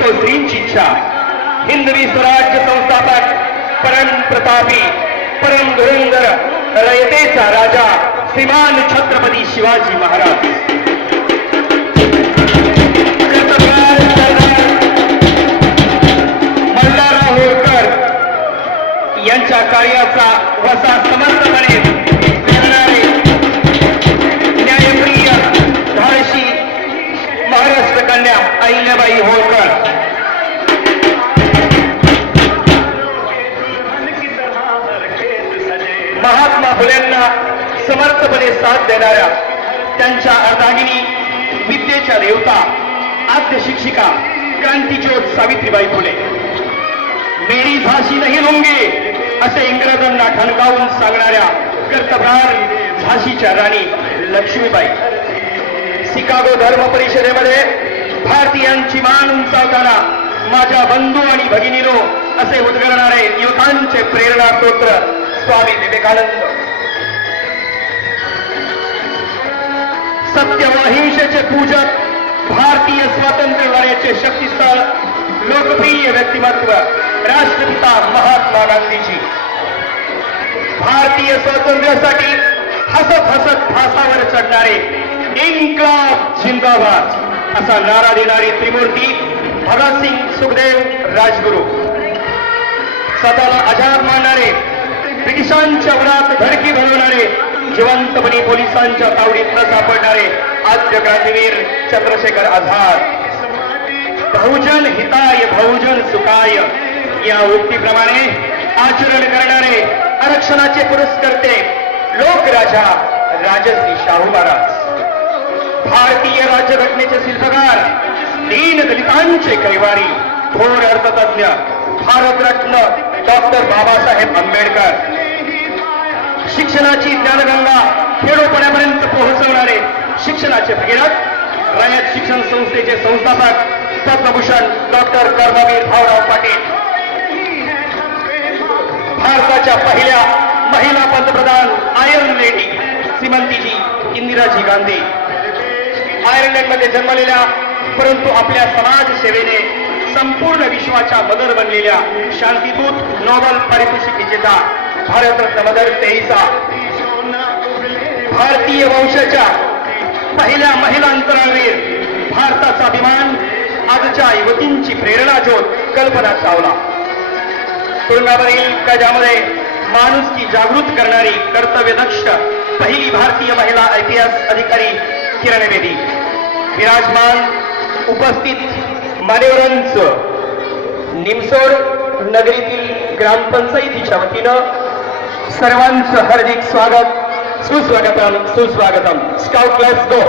तो श्रींची इच्छा. हिंदवी स्वराज्य संस्थापक परम प्रतापी परम धुरंधर रयतेचा राजा श्रीमान छत्रपती शिवाजी महाराज. कर्तव्यवान सरदार मल्हारराव होळकर यांच्या कार्याचा वसा समर्थपणे करणारे न्यायप्रिय धाडशी महाराष्ट्र कन्या अहिल्याबाई होळकर. महात्मा फुलेंना समर्थपणे साथ देणाऱ्या त्यांच्या अर्धांगिनी विद्येच्या देवता आद्य शिक्षिका क्रांतिज्योत सावित्रीबाई फुले. मेरी झाशी नाही लुंगी असे इंग्रजांना ठणकावून सांगणाऱ्या कर्तबगार झाशीच्या राणी लक्ष्मीबाई. शिकागो धर्म परिषदेमध्ये भारतीयांची मान उंचावताना माझ्या बंधू आणि भगिनीनो असे उद्गारणारे युवकांचे प्रेरणा स्तोत्र स्वामी विवेकानंद. सत्य व अहिंसेचे पूजक भारतीय स्वातंत्र्य लढ्याचे शक्तीस्थळ लोकप्रिय व्यक्तिमत्व राष्ट्रपिता महात्मा गांधीजी. भारतीय स्वातंत्र्यासाठी हसत हसत फासावर चढणारे इन्क्लाब जिंदाबाद असा नारा देणारी त्रिमूर्ती भगतसिंग सुखदेव राजगुरू. स्वतःला आझाद मानणारे ब्रिटिशांच्या उरात धडकी भरवणारे जिवंतपणे पोलिसांच्या तावडीत न सापडणारे आद्य क्रांतीवीर चंद्रशेखर आझाद. बहुजन हिताय बहुजन सुखाय या उक्तीप्रमाणे आचरण करणारे आरक्षणाचे पुरस्कर्ते लोकराजा राजश्री शाहू महाराज. भारतीय राज्यघटनेचे शिल्पकार दीन दलितांचे कैवारी थोर अर्थतज्ञ भारतरत्न डॉक्टर बाबासाहेब आंबेडकर. शिक्षणाची ज्ञानगंगा खेडोपाड्यापर्यंत पोहोचवणारे शिक्षणाचे भगीरथ रयत शिक्षण संस्थेचे संस्थापक पद्मभूषण डॉक्टर कर्मवीर भाऊराव पाटील. भारताच्या पहिल्या महिला पंतप्रधान आयर्न लेडी श्रीमंतीजी इंदिराजी गांधी. आयर्लंडमध्ये जन्मलेल्या परंतु आपल्या समाज सेवेने संपूर्ण विश्वाच्या मदर बनलेल्या शांतीदूत नोबल पारितोषिक विजेता भारतरत्न मदर तेरेसा. भारतीय वंशाच्या पहिल्या महिला अंतराळवीर भारताचा अभिमान आजच्या युवतींची प्रेरणा ज्योत कल्पना चावला. तुरुंगावरील कैद्यामध्ये माणुसकी जागृत करणारी कर्तव्यदक्ष पहिली भारतीय महिला IPS अधिकारी किरण बेदी. विराजमान उपस्थित मान्यवरांचं निमसोड नगरीतील ग्रामपंचायतीच्या वतीनं सर्वांचं हार्दिक स्वागत सुस्वागतम सुस्वागतम. Scout let's go.